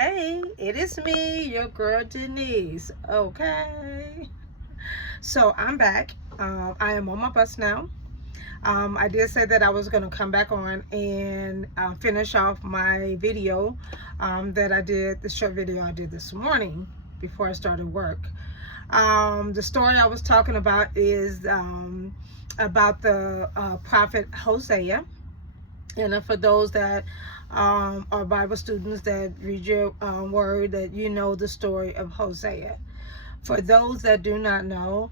Hey, it is me, your girl Denise. Okay. So I'm back. I am on my bus now. I did say that I was going to come back on and finish off my video that I did, the short video I did this morning before I started work. The story I was talking about is about the prophet Hosea. And for those that are Bible students that read your word, that you know the story of Hosea. For those that do not know,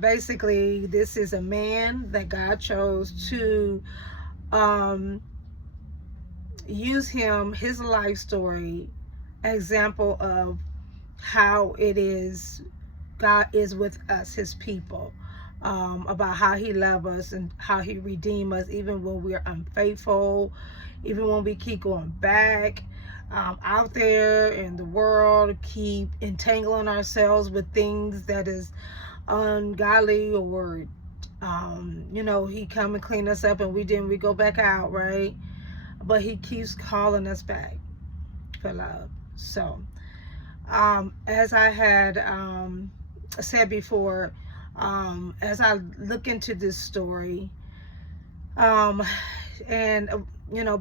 basically this is a man that God chose to use his life story, example of how it is God is with us, his people, about how he loves us and how he redeems us, even when we're unfaithful, even when we keep going back out there in the world, keep entangling ourselves with things that is ungodly, or he come and clean us up and we go back out, right? But he keeps calling us back for love. So as I had said before, as I look into this story, and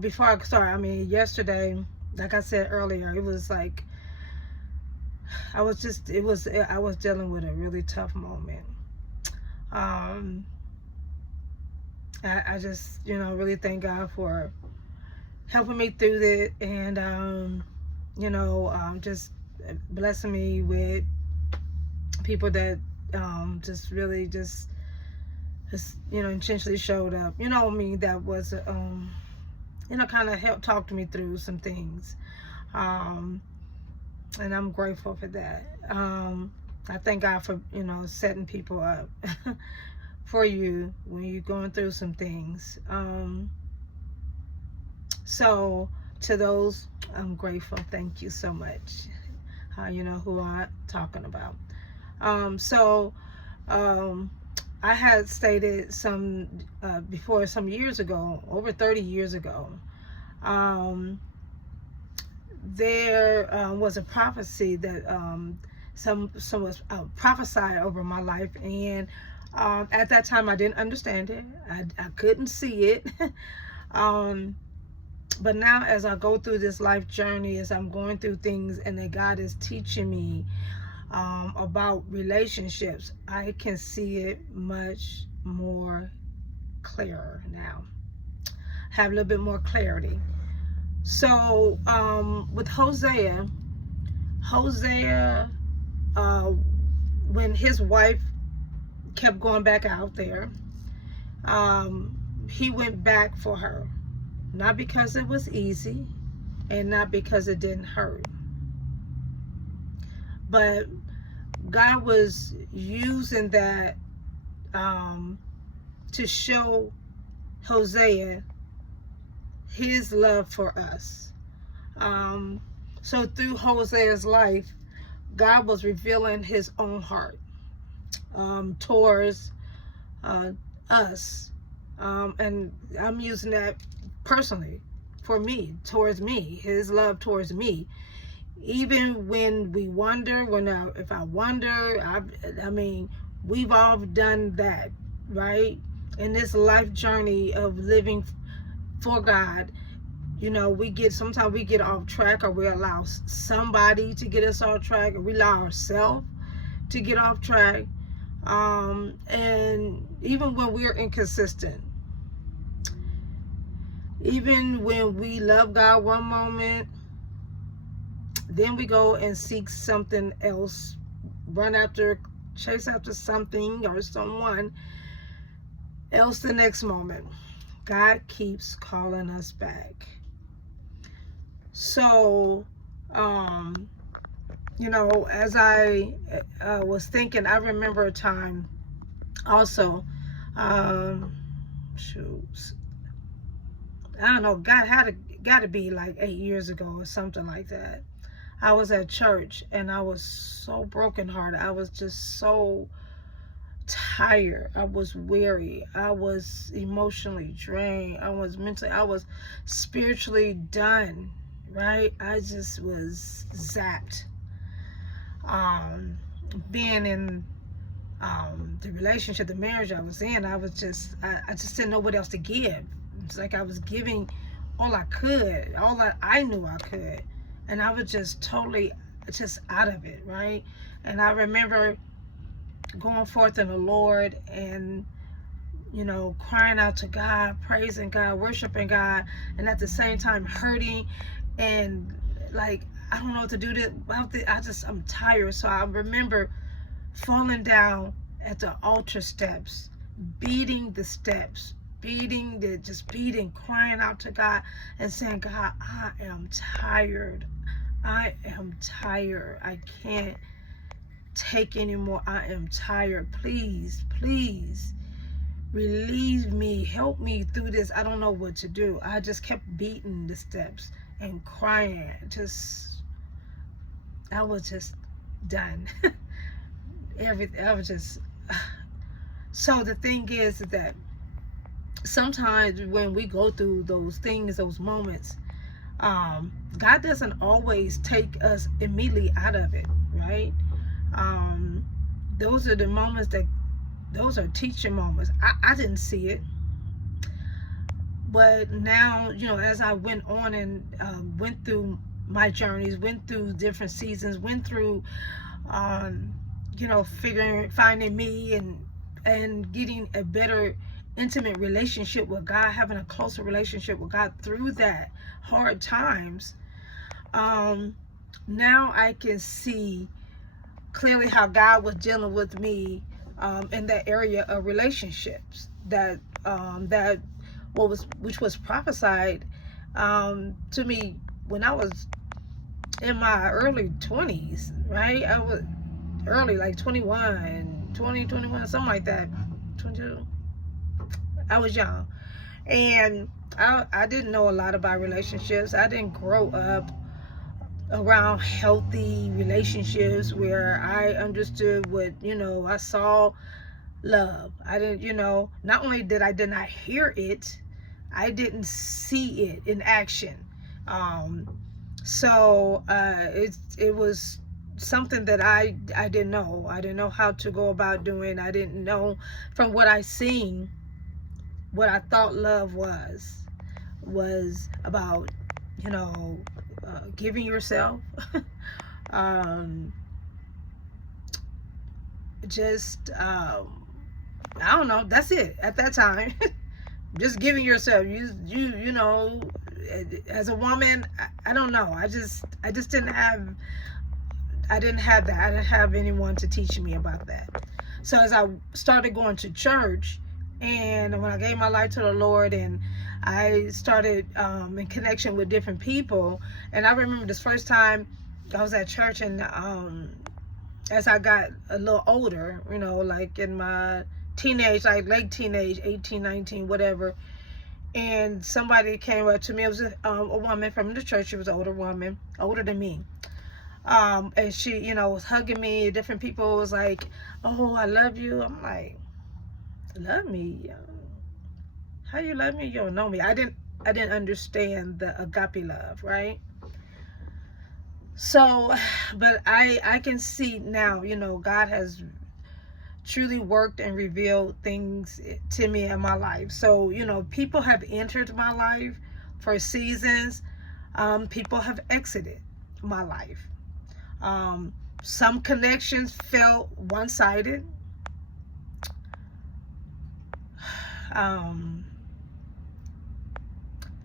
before I start, yesterday, like I said earlier, it was like I was dealing with a really tough moment. I just really thank God for helping me through it, and just blessing me with people that just really just intentionally showed up, that was kind of helped talk to me through some things, and I'm grateful for that. I thank God for setting people up for you when you're going through some things. So to those, I'm grateful. Thank you so much. You know who I'm talking about. I had stated some before, some years ago, over 30 years ago, there was a prophecy that some was prophesied over my life, and at that time I didn't understand it. I couldn't see it. But now, as I go through this life journey, as I'm going through things, and that God is teaching me about relationships, I can see it much more clearer now. Have a little bit more clarity. So with Hosea, when his wife kept going back out there, he went back for her. Not because it was easy, and not because it didn't hurt, but God was using that to show Hosea his love for us. So through Hosea's life, God was revealing his own heart towards us. And I'm using that personally for me, towards me, his love towards me. Even when we wonder, if I wonder, I mean, we've all done that, right? In this life journey of living for God, sometimes we get off track, or we allow somebody to get us off track, or we allow ourselves to get off track. And even when we're inconsistent, even when we love God one moment, then we go and seek something else, chase after something or someone else the next moment. God keeps calling us back. So, as I was thinking, I remember a time also, I don't know, God got to be like 8 years ago or something like that. I was at church, and I was so brokenhearted. I was just so tired. I was weary. I was emotionally drained. I was spiritually done, right? I just was zapped. Being in the relationship, the marriage I was in, I just didn't know what else to give. It's like I was giving all I could, all that I knew I could, and I was just totally just out of it, right? And I remember going forth in the Lord and crying out to God, praising God, worshiping God, and at the same time hurting and like I don't know what to do. I'm tired. So I remember falling down at the altar steps, beating the steps, just beating, crying out to God and saying, God, I am tired. I am tired. I can't take anymore. I am tired. Please, please relieve me. Help me through this. I don't know what to do. I just kept beating the steps and crying. I was just done. Everything. I was just. So the thing is that sometimes when we go through those things, those moments, God doesn't always take us immediately out of it, right? Those are the moments those are teaching moments. I didn't see it, but now, as I went on and went through my journeys, went through different seasons, went through, finding me and getting a better intimate relationship with God, having a closer relationship with God through that hard times. Now I can see clearly how God was dealing with me in that area of relationships which was prophesied to me when I was in my early 20s, right? I was early, like 21, something like that. 22. I was young, and I didn't know a lot about relationships. I didn't grow up around healthy relationships where I understood what, I saw love. I didn't, not only did I not hear it, I didn't see it in action. So it was something that I didn't know. I didn't know how to go about doing. I didn't know from what I seen what I thought love was about, giving yourself. I don't know. That's it at that time. Just giving yourself. You know, as a woman, I don't know. I just didn't have. I didn't have that. I didn't have anyone to teach me about that. So as I started going to church, and when I gave my life to the Lord, and I started in connection with different people, and I remember this first time I was at church, and as I got a little older, like in my teenage, like late teenage, 18, 19, whatever, and somebody came up to me. It was a woman from the church. She was an older woman, older than me. And she, was hugging me. Different people was like, "Oh, I love you." I'm like, "Love me? How you love me? You don't know me." I didn't understand the agape love, right? So, but I can see now, God has truly worked and revealed things to me in my life. So, people have entered my life for seasons. People have exited my life. Some connections felt one-sided.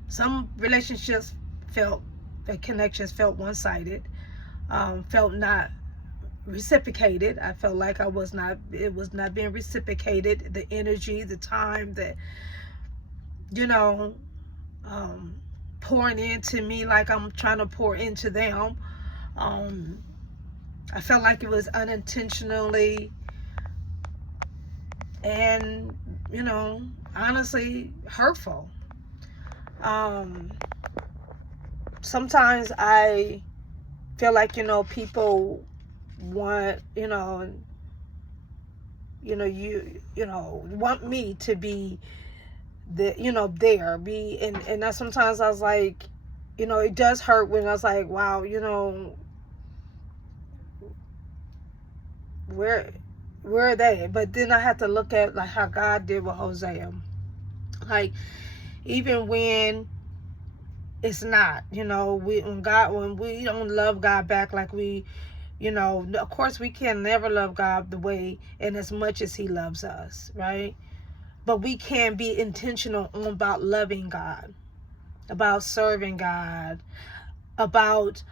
Some relationships connections felt one-sided, felt not reciprocated. I felt like it was not being reciprocated. The energy, the time that, pouring into me like I'm trying to pour into them. I felt like it was unintentionally and, honestly hurtful. Sometimes I feel like, people want, want me to be the, there, and sometimes I was like, it does hurt when I was like, wow, where are they? But then I had to look at like how God did with Hosea. Like, even when it's not, when we don't love God back like we, of course we can never love God the way and as much as he loves us, right? But we can be intentional about loving God, about serving God, about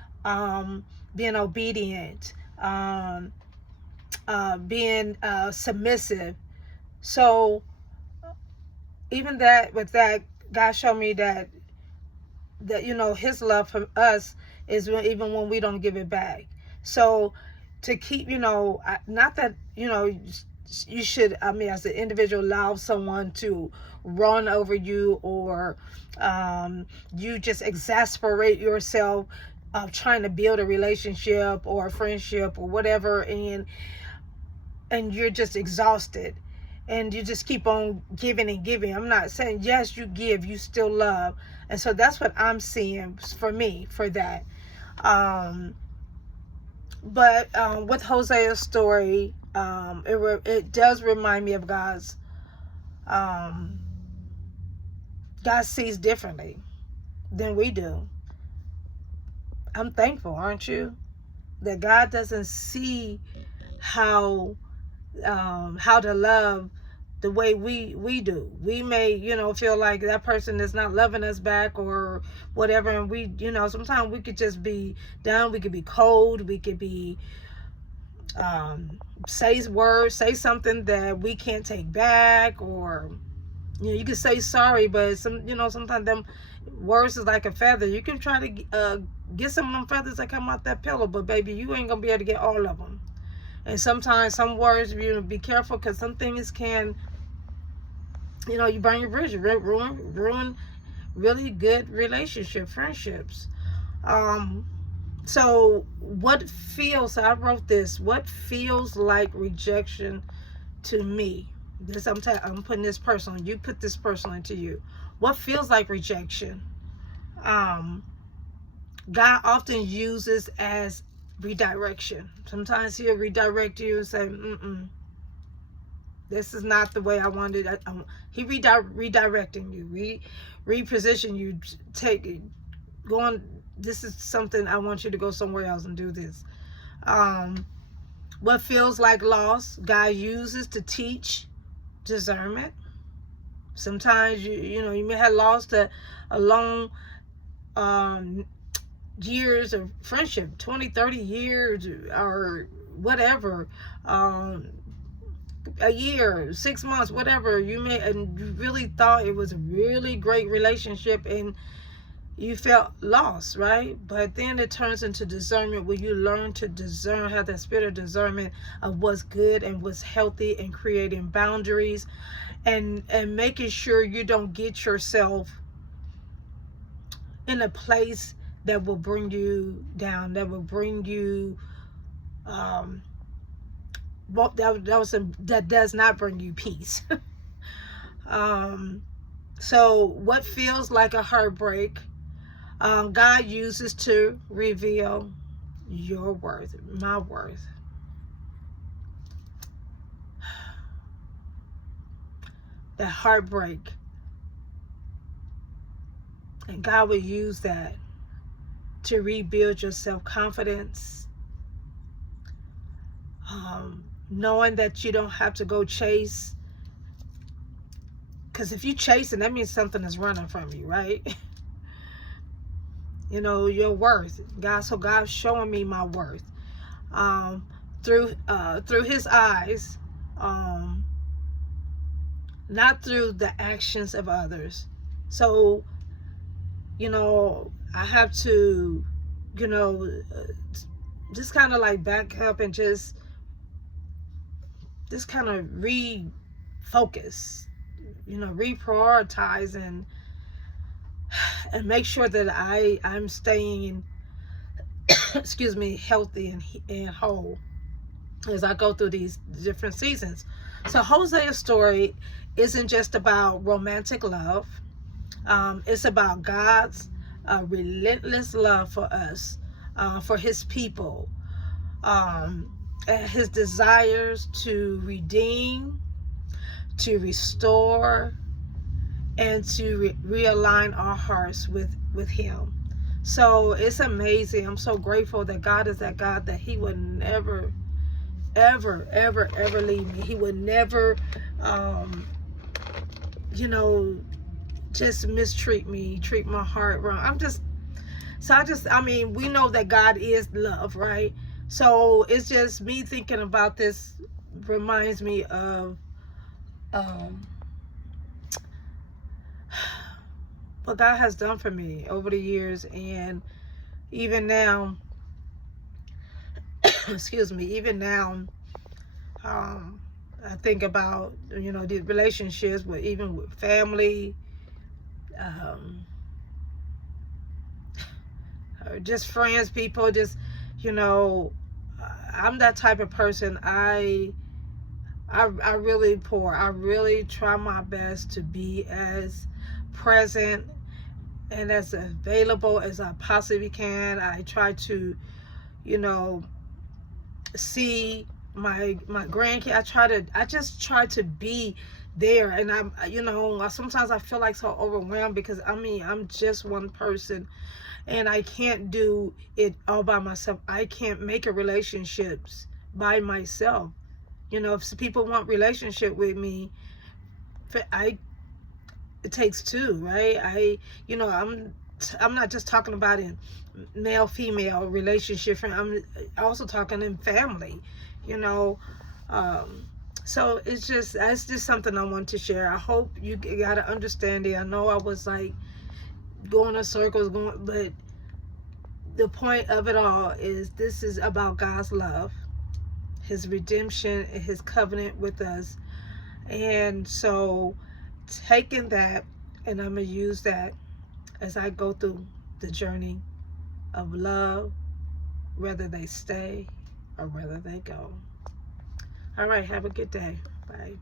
being obedient, being submissive. So even that, with that, God showed me that his love for us is even when we don't give it back. So to keep, not that, you should, as an individual, allow someone to run over you, or you just exasperate yourself of trying to build a relationship or a friendship or whatever, and you're just exhausted and you just keep on giving and giving. I'm not saying, yes, you give, you still love. And so that's what I'm seeing for me, for that. But with Hosea's story, it does remind me of God's, God sees differently than we do. I'm thankful, aren't you? That God doesn't see how to love the way we do. We may, feel like that person is not loving us back or whatever, and we, sometimes we could just be down, we could be cold, we could be say something that we can't take back, or you can say sorry, but sometimes them words is like a feather. You can try to get some of them feathers that come out that pillow, but baby, you ain't gonna be able to get all of them. And sometimes some words, be careful, because some things can, you burn your bridge, ruin really good relationship, friendships. So I wrote this, what feels like rejection to me? I'm putting this personal, you put this personal into you. What feels like rejection? God often uses as redirection. Sometimes he'll redirect you and say, this is not the way I wanted it. He redirecting you, reposition you, this is something, I want you to go somewhere else and do this. What feels like loss, God uses to teach discernment. Sometimes you may have lost a long years of friendship, 20, 30 years or whatever, a year, 6 months, whatever, and you really thought it was a really great relationship and you felt lost, right? But then it turns into discernment, where you learn to discern, have that spirit of discernment of what's good and what's healthy, and creating boundaries, and making sure you don't get yourself in a place that will bring you down, that will bring you that does not bring you peace. So what feels like a heartbreak, God uses to reveal your worth, my worth. That heartbreak, and God will use that to rebuild your self-confidence, knowing that you don't have to go chase, because if you chasing, that means something is running from you, right? Your worth. So God's showing me my worth through his eyes, not through the actions of others. So I have to just kind of like back up and just kind of refocus, reprioritize, and make sure that I'm staying excuse me, healthy and whole as I go through these different seasons. So Hosea's story isn't just about romantic love. It's about God's a relentless love for us, for his people, and his desires to redeem, to restore, and to realign our hearts with him. So it's amazing. I'm so grateful that God is that God that he would never, ever, ever, ever leave me. He would never, you know, just mistreat me, treat my heart wrong. I mean, we know that God is love, right? So it's just me thinking about this reminds me of what God has done for me over the years. And even now, excuse me, even now, I think about, you know, the relationships with, even with family, or just friends, people, just, you know, I'm that type of person. I really pour. I really try my best to be as present and as available as I possibly can. I try to, you know, see my grandkids. I just try to be there. And I'm, you know, sometimes I feel like so overwhelmed because I mean, I'm just one person and I can't do it all by myself. I can't make a relationships by myself. You know, if people want relationship with me, it takes two, right? You know, I'm not just talking about in male female relationship. I'm also talking in family. You know, so it's just something I want to share. I hope you got an understanding. I know I was like going in circles, but the point of it all is this is about God's love, his redemption, and his covenant with us. And so taking that, and I'm going to use that as I go through the journey of love, whether they stay or whether they go. All right, have a good day. Bye.